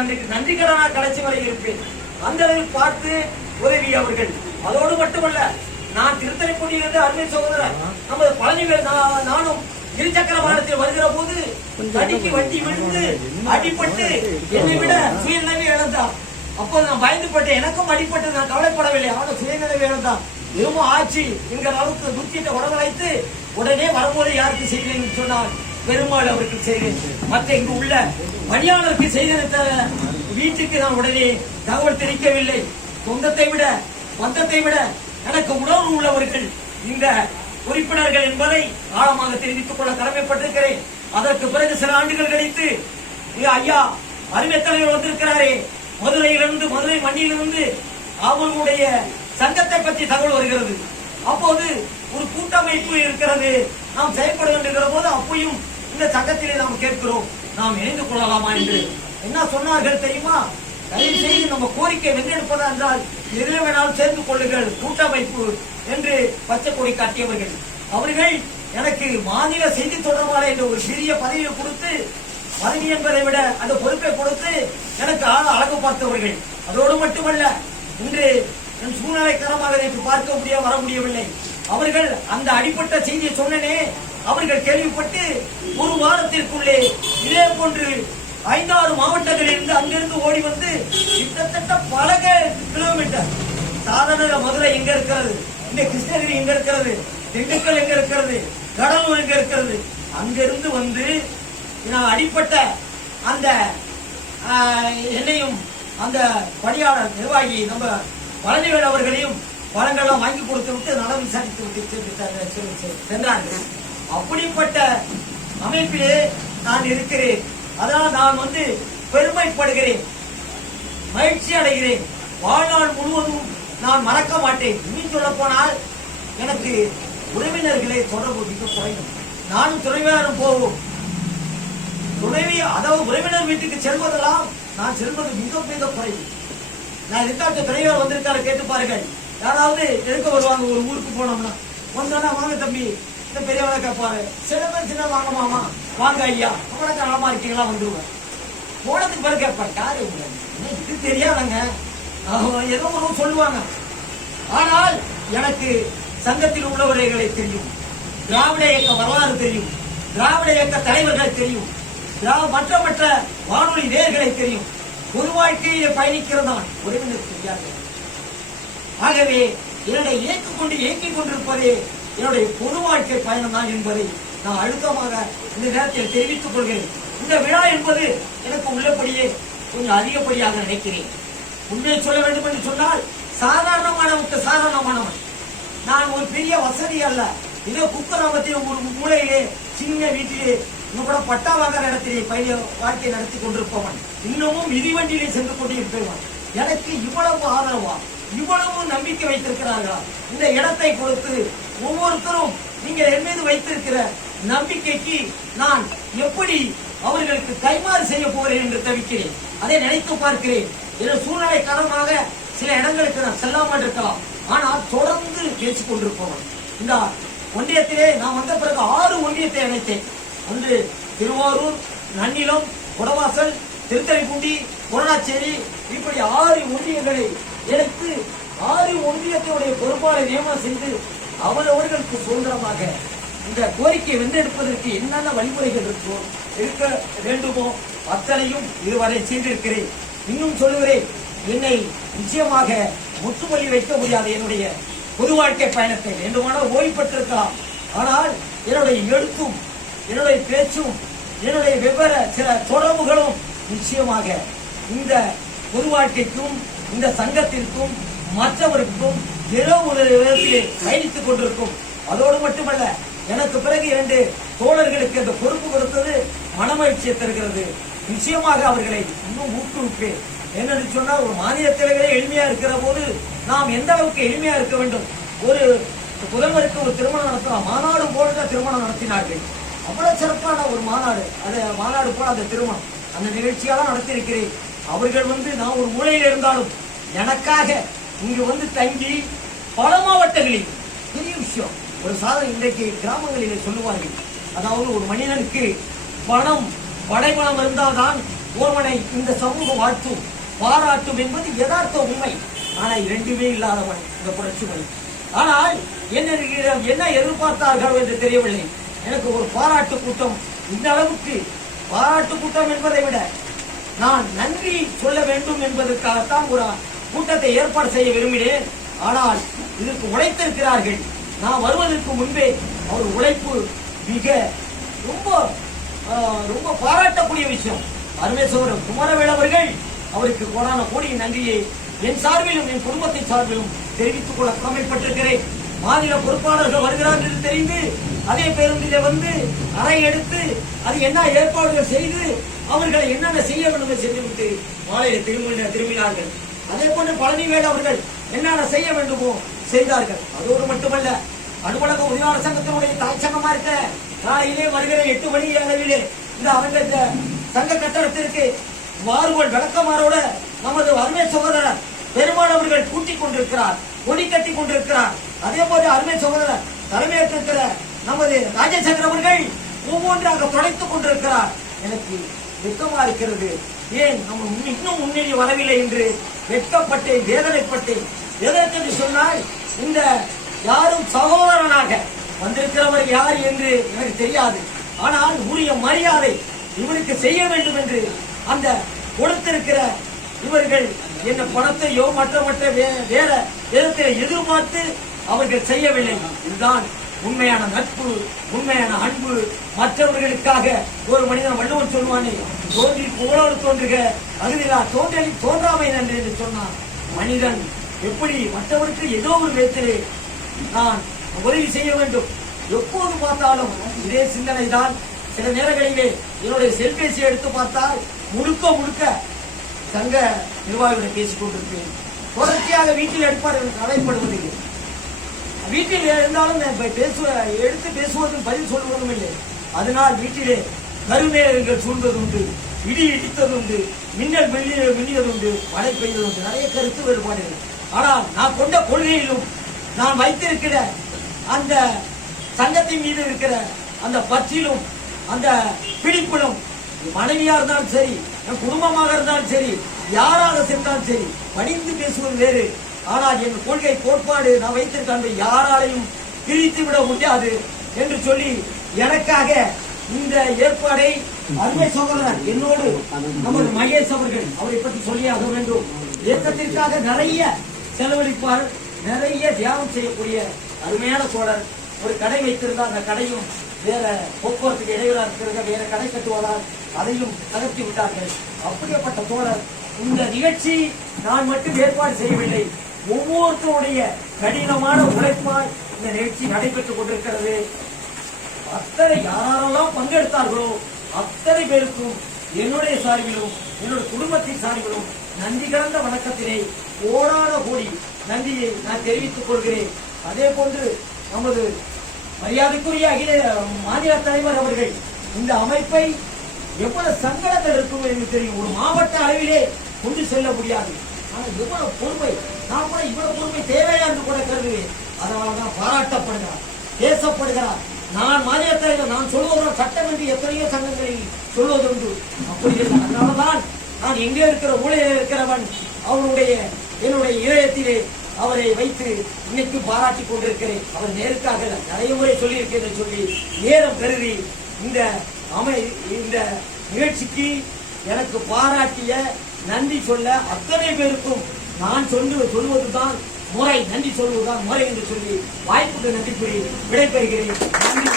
நன்றி நன்றி கடனா கடைசி வரை இருப்பேன். அந்த அளவில் பார்த்து உதவி அவர்கள். அதோடு மட்டுமல்ல நான் திருத்தலைக்குடியிலிருந்து அருமை சகோதரர் நமது பழனிவேல் நானும் இருசக்கர வாகனத்தில் வருகிற போது தடிக்கு வண்டி விழுந்து அடிபட்டு என்னை விட சுயநிலைமை இழந்தான் அப்போது நான் பயந்து பட்டேன் எனக்கும் அடிபட்டு நான் கவலைப்படவில்லை. அவன சுயநிலைமை இழந்தான் திரும்ப ஆட்சி என்கிற அளவுக்கு துத்திட்ட உடனழைத்து உடனே வரும்போது யாருக்கு செய்கிறேன் என்று சொன்னால் பெருமாள் அவருக்கு செய்கிறேன் மற்ற இங்கு உள்ள பணியாளருக்கு செய்கிறத வீட்டுக்கு நான் உடனே தகவல் தெரிவிக்கவில்லை. சொந்தத்தை விட பந்தத்தை விட எனக்கு உணர்வு உள்ளவர்கள் இந்த உறுப்பினர்கள் என்பதை ஆழமாக தெரிவித்துக் கொள்ள கடமைப்பட்டிருக்கிறேன். அதற்கு பிறகு சில ஆண்டுகள் கழித்து ஏ ஐயா அறிவியல் தலைவர் வந்திருக்கிறாரே. மதுரையிலிருந்து மதுரை மண்ணிலிருந்து அவர்களுடைய சங்கத்தை பற்றி தகவல் வருகிறது. அப்போது ஒரு கூட்டமைப்பு இருக்கிறது. நாம் செயல்பட வேண்டியிருக்கிற போது அப்பையும் இந்த சங்கத்திலே நாம் கேட்கிறோம் நாம் இணைந்து கொள்ளலாமா என்று. என்ன சொன்னார்கள் தெரியுமா? தயவு செய்து நம்ம கோரிக்கை வென்றெடுப்பதா என்றால் எதில் வேணாலும் சேர்ந்து கொள்ளுங்கள் கூட்டமைப்பு என்று பச்சை கொடி காட்டியவர்கள். அவர்கள் எனக்கு மாநில செய்தி தொடர்பாளர் என்ற ஒரு சிறிய பதவியை கொடுத்து பதவி என்பதை விட அந்த பொறுப்பை கொடுத்து எனக்கு ஆள அழகு பார்த்தவர்கள். அதோடு மட்டுமல்ல இன்று என் சூழ்நிலைக்கரமாக நேற்று பார்க்க முடிய வர முடியவில்லை. அவர்கள் அந்த அடிப்பட்ட செய்தியை சொன்னனே அவர்கள் கேள்விப்பட்டு ஒரு வாரத்திற்குள்ளே இதே போன்று ஐந்தாறு மாவட்டங்களில் இருந்து அங்கிருந்து ஓடி வந்து கிட்டத்தட்ட பல கிலோமீட்டர். சாதாரண மதுரை எங்க இருக்கிறது? இந்த கிருஷ்ணகிரி எங்க இருக்கிறது? திண்டுக்கல் எங்க இருக்கிறது? கடலூர் எங்க இருக்கிறது? அங்கிருந்து வந்து நான் அடிப்பட்ட அந்த என்னையும் அந்த பணியாளர் நிர்வாகி நம்ம பழனிவேல் அவர்களையும் பழங்கள்லாம் வாங்கி கொடுத்து விட்டு நலம் விசாரித்து விட்டு சென்றார்கள். அப்படிப்பட்ட அமைப்பிலே நான் இருக்கிறேன். அதனால் நான் வந்து பெருமைப்படுகிறேன். மகிழ்ச்சி அடைகிறேன். வாழ்நாள் முழுவதும் நான் மறக்க மாட்டேன். இன்னும் சொல்ல போனால் எனக்கு உறவினர்களை தொடர்பு மிக குறையும் நானும் துணைவியாரும் போவோம். துணைவி அதாவது உறவினர் வீட்டுக்கு செல்வதெல்லாம் நான் செல்வது மிக மிக குறைவு. நான் இருக்காட்டு துணைவியார் வந்திருக்காரு கேட்டு பாருங்கள். யாராவது எடுக்க வருவாங்க ஒரு ஊருக்கு போனோம்னா. வந்தோன்னா வாங்க தம்பி இந்த பெரியவரை கேட்பாரு சில பேர் சின்ன வாங்க மாமா வாங்க ஐயா. உங்களுக்கு நலமா இருக்கீங்களா வந்துருவேன் போனதுக்கு பிறகு கேட்பாரு யாரு இது தெரியாதங்க. அவங்க ஏதோ ஒரு சொல்லுவாங்க. ஆனால் எனக்கு சங்கத்தில் உள்ளவர்களை தெரியும். திராவிட இயக்க வரலாறு தெரியும். திராவிட இயக்க தலைவர்களை தெரியும். மற்ற மற்ற வானொலி நேர்களை தெரியும். ஒரு வாழ்க்கையிலே பயணிக்கிறதான் உறவினர் தெரியாது. ஆகவே என்னை இயக்கிக் கொண்டு இயக்கிக் கொண்டிருப்பதே என்னுடைய பொது வாழ்க்கை பயணம் தான் என்பதை நான் அழுத்தமாக இந்த நேரத்தில் தெரிவித்துக் கொள்கிறேன். இந்த விழா என்பது எனக்கு உள்ளபடியே கொஞ்சம் அதிகப்படியாக நினைக்கிறேன். உண்மையை சொல்ல வேண்டும் என்று சொன்னால் சாதாரணமானவனுக்கு சாதாரணமானவன். நான் ஒரு பெரிய வசதி அல்ல. இதோ குக்கராமத்தில் ஒரு மூலையிலே சின்ன வீட்டிலே இன்னும் கூட பட்டா வாங்குற இடத்திலே பைய வாழ்க்கை நடத்தி கொண்டிருப்பவன். இன்னமும் மிதிவண்டியிலே சென்று கொண்டிருப்பவன். எனக்கு இவ்வளவு ஆதரவா? இவ்வளவு நம்பிக்கை வைத்திருக்கிறார்களா? இந்த இடத்தை கொடுத்து ஒவ்வொருத்தரும் நீங்கள் என் மீது வைத்திருக்கிற நம்பிக்கைக்கு நான் எப்படி அவர்களுக்கு கைமாறு செய்ய போகிறேன் என்று தவிக்கிறேன். அதை நினைத்து பார்க்கிறேன். என் சூழ்நிலை காரணமாக சில இடங்களுக்கு நான் செல்லாமல் இருக்கலாம். ஆனால் தொடர்ந்து பேசிக் கொண்டிருப்பவன் இந்த ஒன்றியத்திலே நான் வந்த பிறகு ஆறு ஒன்றியத்தை இணைத்தேன் ஒன்று திருவாரூர் நன்னிலம் குடவாசல் திருத்தலைப்பூண்டி கொரணாச்சேரி இப்படி ஆறு ஒன்றியங்களை எடுத்து ஆறு ஒன்றியத்தினுடைய பொறுப்பாளரை நியமனம் செய்து அவரவர்களுக்கு சுதந்திரமாக இந்த கோரிக்கையை வென்றெடுப்பதற்கு என்னென்ன வழிமுறைகள் இருக்கோ இருக்க வேண்டுமோ அத்தனையும் இதுவரை செய்திருக்கிறேன். இன்னும் சொல்லுகிறேன் என்னை நிச்சயமாக முற்றுமொழி வைக்க முடியாது. என்னுடைய பொது வாழ்க்கை பயணத்தை வேண்டுமானால் ஓய்வு பெற்றிருக்கலாம் ஆனால் என்னுடைய எழுத்தும் என்னுடைய பேச்சும் என்னுடைய வெவ்வேறு சில தொடர்புகளும் நிச்சயமாக இந்த பொது வாழ்க்கைக்கும் இந்த சங்கத்திற்கும் மற்றவருக்கும் ஏதோ ஒரு விதத்தில் பயணித்துக் கொண்டிருக்கும். அதோடு மட்டுமல்ல எனக்கு பிறகு இரண்டு தோழர்களுக்கு அந்த பொறுப்பு கொடுத்தது மனமகிழ்ச்சியை தருகிறது. நிச்சயமாக அவர்களை இன்னும் ஊக்குவிப்பேன். என்னன்னு சொன்னால் ஒரு மாநில தலைவரே எளிமையா இருக்கிற போது நாம் எந்த அளவுக்கு எளிமையா இருக்க வேண்டும்? ஒரு புதல்வருக்கு ஒரு திருமணம் நடத்தலாம். மாநாடு போலதான் திருமணம் நடத்தினார்கள். அவ்வளவு சிறப்பான ஒரு மாநாடு அது மாநாடு போல அந்த திருமணம். அந்த நிகழ்ச்சியெல்லாம் நடத்தியிருக்கிறேன். அவர்கள் வந்து நான் ஒரு மூலையில் இருந்தாலும் எனக்காக இங்கு வந்து தங்கி பல மாவட்டங்களில் பெரிய விஷயம். ஒரு சாதனை இன்றைக்கு கிராமங்களிலே சொல்லுவார்கள். அதாவது ஒரு மனிதனுக்கு பணம் படைபலம் இருந்தால்தான் ஒருவனை இந்த சமூகம் வாழ்த்தும் பாராட்டும் என்பது யதார்த்த உண்மை. ஆனால் இரண்டுமே இல்லாதவன் இந்த புரட்சிமணி ஆனால் என்ன என்ன எதிர்பார்த்தார்கள் என்று தெரியவில்லை. எனக்கு ஒரு பாராட்டு கூட்டம். இந்த அளவுக்கு பாராட்டு கூட்டம் என்பதை விட நான் நன்றி சொல்ல வேண்டும் என்பதற்காகத்தான் ஒரு கூட்டத்தை ஏற்பாடு செய்ய விரும்பினேன். ஆனால் இதற்கு உழைத்திருக்கிறார்கள். நான் வருவதற்கு முன்பே அவர் உழைப்பு மிக ரொம்ப ரொம்ப பாராட்டக்கூடிய விஷயம். அருமேஸ்வரர் குமாரவேல் அவர்கள் அவருக்கு கோடான கோடி நன்றியை என் சார்பிலும் என் குடும்பத்தின் சார்பிலும் தெரிவித்துக் கொள்ள கடமைப்பட்டிருக்கிறேன். மாநில பொறுப்பாளர்கள் வருகிறார்கள் என்று தெரிந்து அதே பேருந்திலே வந்து அறை எடுத்து அது என்ன ஏற்பாடுகள் செய்து அவர்களை என்னென்ன செய்ய வேண்டும் என்று செய்துவிட்டு மாநில திரும்பி திரும்பினார்கள். அதே போன்று பழனிவேல் அவர்கள் என்னென்ன செய்ய வேண்டுமோ செய்தார்கள். அதோடு மட்டுமல்ல அலுவலக உதவியாளர் சங்கத்தினுடைய தலைச்சங்கமா இருக்க காலையிலே வருகிற எட்டு மணி அளவிலே இந்த அரங்க சங்க கட்டடத்திற்கு மாறுபோல் விளக்கமாரோட நமது அருமை சகோதரர் பெருமாள் அவர்கள் கூட்டிக் கொண்டிருக்கிறார் கொடி கட்டி கொண்டிருக்கிறார். அதே போல அருமை சகோதரர் தலைமையேற்றிருக்கிற நமது ராஜசேகர் அவர்கள் ஒவ்வொன்றாக தொலைத்துக் கொண்டிருக்கிறார். எனக்கு துக்கமா இருக்கிறது. ஏன்? நம்ம இன்னும் முன்னேறி வரவில்லை என்று வெட்கப்பட்டேன் வேதனைப்பட்டேன். எதற்கு சொன்னால் இந்த யாரும் சகோதரனாக வந்திருக்கிறவர் யார் என்று எனக்கு தெரியாது. ஆனால் உரிய மரியாதை இவருக்கு செய்ய வேண்டும் என்று அந்த கொடுத்திருக்கிற இவர்கள் என்ன பணத்தையோ மற்ற மற்ற வே- வேற விதத்தில் எதிர்பார்த்து அவர்கள் செய்யவில்லை. இதுதான் உண்மையான நட்பு உண்மையான அன்பு மற்றவர்களுக்காக ஒரு மனிதன் வள்ளுவன் சொல்வானே தோன்றி புகழோடு தோன்றுக அகுதிலா தோன்றலி தோன்றாமை நன்றி என்று சொன்னான். மனிதன் எப்படி மற்றவருக்கு ஏதோ ஒரு விதத்திலே நான் உதவி செய்ய வேண்டும்? எப்போது பார்த்தாலும் இதே சிந்தனை தான் சில நேரங்களிலே என்னுடைய செல்பேசியை எடுத்து பார்த்தால் முழுக்க முழுக்க சங்க நிர்வாகிகளை பேசிக் கொண்டிருப்பேன் தொடர்ச்சியாக வீட்டில் எடுப்பார் எனக்கு அழைப்படுவதில்லை வீட்டில் இருந்தாலும் நான் பேசுவ எடுத்து பேசுவதும் பதில் சொல்வதும் இல்லை. அதனால் வீட்டிலே கருமேகங்கள் சூழ்ந்தது உண்டு இடி இடித்தது உண்டு மின்னல் மின்னிய மின்னியது உண்டு மழை பெய்தது உண்டு நிறைய கருத்து வேறுபாடுகள். ஆனால் நான் கொண்ட கொள்கையிலும் நான் வைத்திருக்கிற அந்த சங்கத்தின் மீது இருக்கிற அந்த பற்றிலும் அந்த பிடிப்பிலும் மனைவியா இருந்தாலும் சரி என் குடும்பமாக இருந்தாலும் சரி யாராக இருந்தாலும் சரி பணிந்து பேசுவது வேறு. ஆனால் என் கொள்கை கோட்பாடு நான் வைத்திருக்க அந்த யாராலையும் பிரித்து விட முடியாது என்று சொல்லி எனக்காக இந்த ஏற்பாடை அருமை சகோதரர் என்னோடு நமது மகேஷ் அவர்கள் அவரை பற்றி சொல்லியாக வேண்டும். இயக்கத்திற்காக நிறைய செலவழிப்பார் நிறைய தியாகம் செய்யக்கூடிய அருமையான தோழர். ஒரு கடை வைத்திருந்தால் அந்த கடையும் வேற போக்குவரத்துக்கு இடையூறா இருக்கிறத வேற கடை கட்டுவதால் அதையும் தகர்த்தி விட்டார்கள். அப்படியேப்பட்ட தோழர் இந்த நிகழ்ச்சி நான் மட்டும் ஏற்பாடு செய்யவில்லை. ஒவ்வொருத்தருடைய கடினமான உழைப்பால் இந்த நிகழ்ச்சி நடைபெற்றுக் கொண்டிருக்கிறது. அத்தனை யாரெல்லாம் பங்கெடுத்தார்களோ அத்தனை பேருக்கும் என்னுடைய சார்பிலும் என்னுடைய குடும்பத்தின் சார்பிலும் நன்றி கலந்த வணக்கத்தினை கோடான கோடி நன்றியை நான் தெரிவித்துக் கொள்கிறேன். அதே போன்று நமது மரியாதைக்குரிய அகில மாநில தலைவர் அவர்கள் இந்த அமைப்பை எவ்வளவு சங்கடத்தில் இருக்கும் என்று தெரியும். ஒரு மாவட்ட அளவிலே கொண்டு செல்ல முடியாது. ஆனால் எவ்வளவு பொறுமை நான் கூட இவ்வளவு பொறுமை தேவையா என்று கூட கருதுவேன் அதனாலதான் பாராட்டப்படுகிறார் பேசப்படுகிறார். நான் மாநில தலைவர் நான் சொல்வதுடன் சட்டம் என்று எத்தனையோ சங்கங்களில் சொல்வதுண்டு. அப்படி இல்லை. அதனாலதான் நான் எங்கே இருக்கிற ஊழியர் இருக்கிறவன் அவருடைய என்னுடைய இதயத்திலே அவரை வைத்து இன்னைக்கு பாராட்டி கொண்டிருக்கிறேன். அவர் நேருக்காக அல்ல, நிறைய முறை சொல்லியிருக்கேன் சொல்லி நேரம் கருதி இந்த அமை இந்த நிகழ்ச்சிக்கு எனக்கு பாராட்டிய நன்றி சொல்ல அத்தனை பேருக்கும் நான் சொல்லு சொல்வதுதான் முறை. நன்றி சொல்வதுதான் முறை என்று சொல்லி வாய்ப்புக்கு நன்றி கூறி விடைபெறுகிறேன். நன்றி